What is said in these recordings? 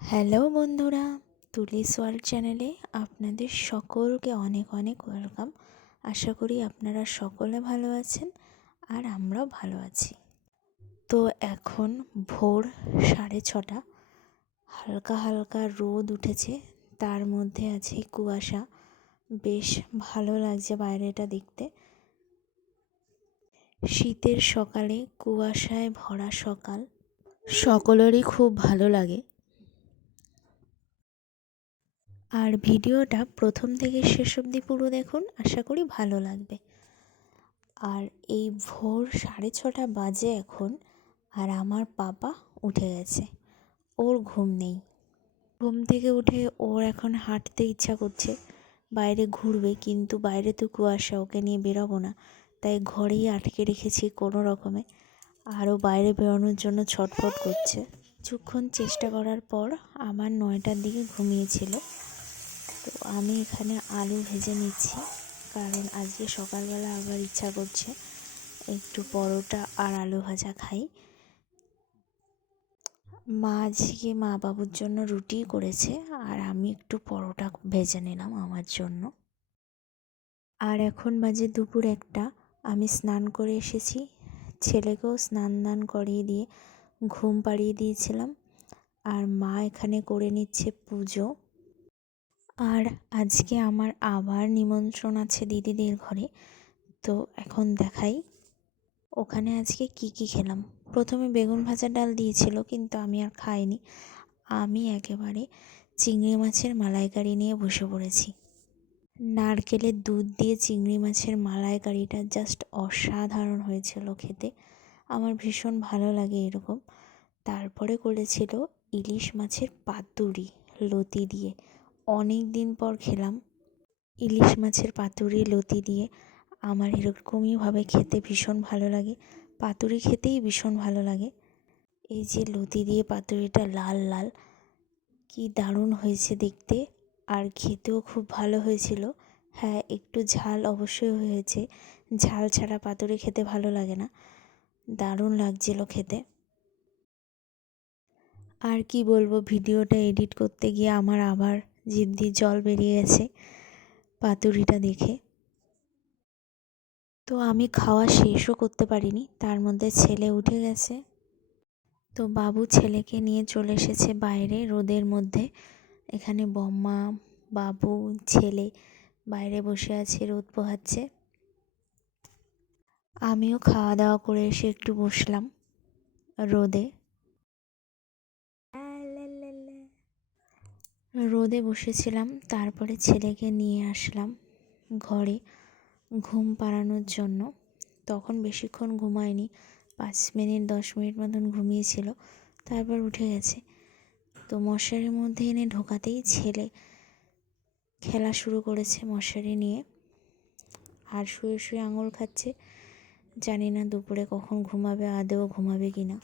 Hello বন্ধুরা, তুলিস world চ্যানেলে আপনাদের সকলকে অনেক অনেক ওয়েলকাম। আশা করি আপনারা সকলে ভালো আছেন আর আমরাও ভালো আছি। তো এখন ভোর সাড়ে ছটা, হালকা হালকা রোদ উঠেছে, তার মধ্যে আছে কুয়াশা। বেশ ভালো লাগছে বাইরেটা দেখতে। শীতের সকালে কুয়াশায় ভরা সকাল, সকলেরই খুব ভালো লাগে। আর ভিডিওটা প্রথম থেকে শেষ অবধি পুরো দেখুন, আশা করি ভালো লাগবে। আর এই ভোর সাড়ে ছটা বাজে এখন, আর আমার পাপা উঠে গেছে। ওর ঘুম নেই। ঘুম থেকে উঠে ওর এখন হাঁটতে ইচ্ছা করছে। বাইরে ঘুরবে, কিন্তু বাইরে তো কুয়াশা, ওকে নিয়ে বেরোবো না। তাই ঘরেই আটকে রেখেছি কোনো রকমে। আরও বাইরে বেরোনোর জন্য ছটফট করছে। কিছুক্ষণ চেষ্টা করার পর আমার নয়টার দিকে ঘুমিয়েছিল। তো আমি এখানে আলু ভেজে নিচ্ছি, কারণ আজকে সকালবেলা আবার ইচ্ছা করছে একটু পরোটা আর আলু ভাজা খাই। মা আজকে মা বাবুর জন্য রুটি করেছে, আর আমি একটু পরোটা ভেজে নিলাম আমার জন্য। আর এখন বাজে দুপুর একটা, আমি স্নান করে এসেছি। ছেলেকেও স্নান দান করিয়ে দিয়ে ঘুম পাড়িয়ে দিয়েছিলাম, আর মা এখানে করে নিচ্ছে পুজো। আর আজকে আমার আবার নিমন্ত্রণ আছে দিদিদের ঘরে। তো এখন দেখাই ওখানে আজকে কি কি খেলাম। প্রথমে বেগুন ভাজা ডাল দিয়েছিল, কিন্তু আমি আর খাইনি। আমি একেবারে চিংড়ি মাছের মালাইকারি নিয়ে বসে পড়েছি। নারকেলের দুধ দিয়ে চিংড়ি মাছের মালাইকারিটা জাস্ট অসাধারণ হয়েছিল খেতে। আমার ভীষণ ভালো লাগে এরকম। তারপরে করেছিল ইলিশ মাছের পাতুরি, লতি দিয়ে। অনেক দিন পর খেলাম। ইলিশ মাছের পাতুরি, লতি দিয়ে আমার এরকমইভাবে খেতে ভীষণ ভালো লাগে। পাতুরি খেতেই ভীষণ ভালো লাগে। এই যে লতি দিয়ে পাতুরিটা লাল লাল, কি দারুণ হয়েছে দেখতে। আর খেতেও খুব ভালো হয়েছিল। হ্যাঁ একটু ঝাল অবশ্যই হয়েছে। ঝাল ছাড়া পাতুরি খেতে ভালো লাগে না। দারুণ লাগছিল খেতে। আর কি বলব, ভিডিওটা এডিট করতে গিয়ে আমার আবার জিভ দিয়ে জল বেরিয়ে গেছে পাতুরিটা দেখে। তো আমি খাওয়া শেষও করতে পারিনি, তার মধ্যে ছেলে উঠে গেছে। তো বাবু ছেলেকে নিয়ে চলে এসেছে বাইরে রোদের মধ্যে। এখানে বম্মা, বাবু, ছেলে বাইরে বসে আছে, রোদ পোহাচ্ছে। আমিও খাওয়া দাওয়া করে এসে একটু বসলাম রোদে। রোদে বসেছিলাম, তারপরে ছেলেকে নিয়ে আসলাম ঘরে ঘুম পাড়ানোর জন্য। তখন বেশিক্ষণ ঘুমায়নি, পাঁচ মিনিট, দশ মিনিট মতন ঘুমিয়েছিল, তারপর উঠে গেছে। তো মশারির মধ্যে এনে ঢোকাতেই ছেলে খেলা শুরু করেছে মশারি নিয়ে। আর শুয়ে শুয়ে আঙুল খাচ্ছে, জানি না দুপুরে কখন ঘুমাবে আদেও ঘুমাবে কি না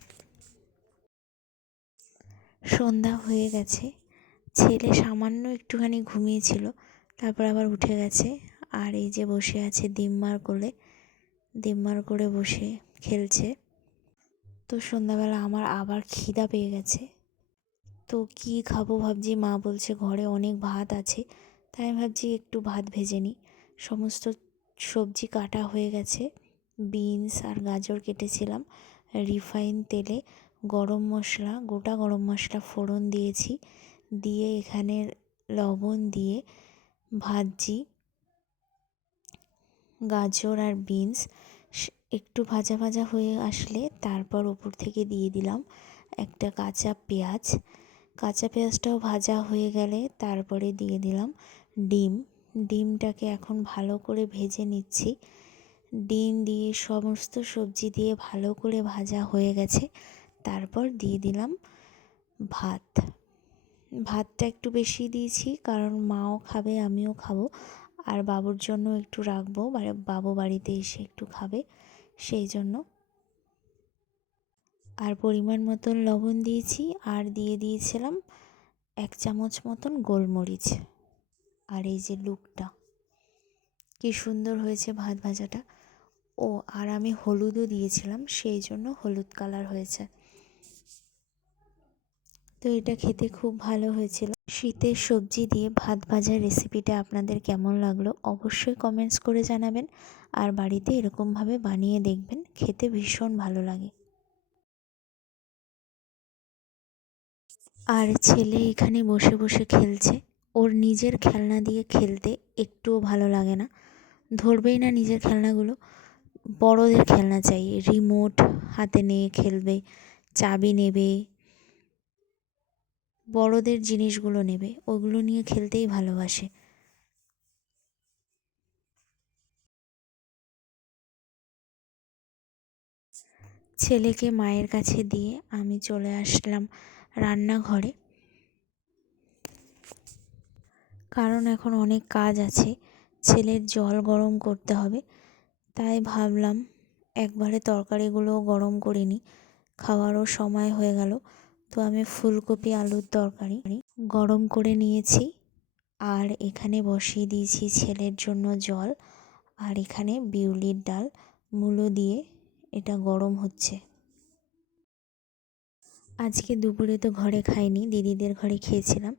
সন্ধ্যা হয়ে গেছে ছেলে সামান্য একটুখানি ঘুমিয়েছিল, তারপর আবার উঠে গেছে। আর এই যে বসে আছে দিম্মার কোলে, দিম্মার করে বসে খেলছে। তো সন্ধ্যাবেলা আমার আবার খিদা পেয়ে গেছে। তো কি খাব ভাবছি, মা বলছে ঘরে অনেক ভাত আছে, তাই আমি ভাবছি একটু ভাত ভেজে নিই। সমস্ত সবজি কাটা হয়ে গেছে, বিনস আর গাজর কেটেছিলাম, রিফাইন তেলে গরম মশলা, গোটা গরম মশলা ফোড়ন দিয়েছি। দিয়ে এখানে লবণ দিয়ে ভাজছি। গাজর আর বিনস একটু ভাজা ভাজা হয়ে আসলে তারপর ওপর থেকে দিয়ে দিলাম একটা কাঁচা পেঁয়াজ। কাঁচা পেঁয়াজটাও ভাজা হয়ে গেলে তারপরে দিয়ে দিলাম ডিম। ডিমটাকে এখন ভালো করে ভেজে নিচ্ছি। ডিম দিয়ে সমস্ত সবজি দিয়ে ভালো করে ভাজা হয়ে গেছে। তারপর দিয়ে দিলাম ভাত। ভাতটা একটু বেশি দিয়েছি, কারণ মাও খাবে, আমিও খাব। আর বাবুর জন্য একটু রাখব মানে বাবু বাড়িতে এসে একটু খাবে, সেই জন্য। আর পরিমাণ মতন লবণ দিয়েছি, আর দিয়ে দিয়েছিলাম এক চামচ মতন গোলমরিচ। আর এই যে লুকটা, কি সুন্দর হয়েছে ভাত ভাজাটা। ও, আর আমি হলুদও দিয়েছিলাম, সেই জন্য হলুদ কালার হয়েছে। তো এটা খেতে খুব ভালো হয়েছিল। শীতের সবজি দিয়ে ভাত ভাজার রেসিপিটা আপনাদের কেমন লাগল অবশ্যই কমেন্টস করে জানাবেন আর বাড়িতে এরকমভাবে বানিয়ে দেখবেন, খেতে ভীষণ ভালো লাগে। আর ছেলে এখানে বসে বসে খেলছে, ওর নিজের খেলনা দিয়ে খেলতে একটুও ভালো লাগে না। ধরবেই না নিজের খেলনাগুলো, বড়দের খেলনা চাই রিমোট হাতে নিয়ে খেলবে, চাবি নেবে বড়দের জিনিসগুলো নেবে, ওগুলো নিয়ে খেলতেই ভালোবাসে। ছেলেকে মায়ের কাছে দিয়ে আমি চলে আসলাম রান্নাঘরে। কারণ এখন অনেক কাজ আছে, ছেলের জল গরম করতে হবে। তাই ভাবলাম একবারে তরকারিগুলো গরম করিনি খাওয়ারও সময় হয়ে গেল। তো আমি ফুলকপি, আলুর তরকারি গরম করে নিয়েছি। আর এখানে বসিয়ে দিয়েছি ছেলের জন্য জল। আর এখানে বিউলির ডাল, মূলো দিয়ে এটা গরম হচ্ছে। আজকে দুপুরে তো ঘরে খাইনি, দিদিদের ঘরে খেয়েছিলাম।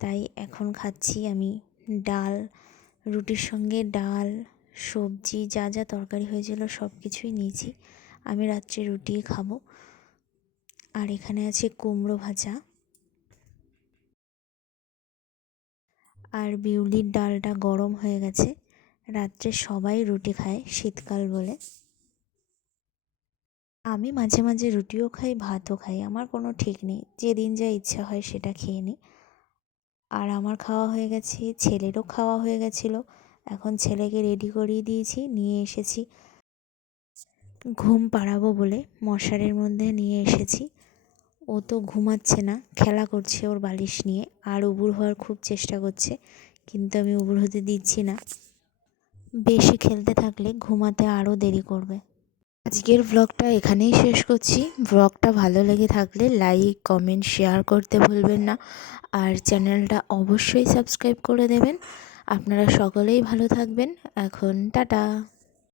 তাই এখন খাচ্ছি আমি ডাল, রুটির সঙ্গে ডাল, সবজি, যা যা তরকারি হয়েছিল সব কিছুই নিয়েছি। আমি রাত্রে রুটি খাব। আর এখানে আছে কুমড়ো ভাজা। আর বিউলির ডালটা গরম হয়ে গেছে। রাত্রে সবাই রুটি খায়, শীতকাল বলে। আমি মাঝে মাঝে রুটিও খাই, ভাতও খাই, আমার কোনো ঠিক নেই। যেদিন যা ইচ্ছা হয় সেটা খেয়ে নিই। আর আমার খাওয়া হয়ে গেছে, ছেলেরও খাওয়া হয়ে গেছিল। এখন ছেলেকে রেডি করিয়ে দিয়েছি, নিয়ে এসেছি। ঘুম পাড়াবো বলে মশারির মধ্যে নিয়ে এসেছি। ও তো ঘুমাচ্ছে না, খেলা করছে ওর বালিশ নিয়ে, আর উবুর হওয়ার খুব চেষ্টা করছে, কিন্তু আমি উবুর হতে দিচ্ছি না। বেশি খেলতে থাকলে ঘুমাতে আরও দেরি করবে। আজকের ব্লগটা এখানেই শেষ করছি। ব্লগটা ভালো লেগে থাকলে লাইক কমেন্ট শেয়ার করতে ভুলবেন না। আর চ্যানেলটা অবশ্যই সাবস্ক্রাইব করে দেবেন। আপনারা সকলেই ভালো থাকবেন। এখন টাটা।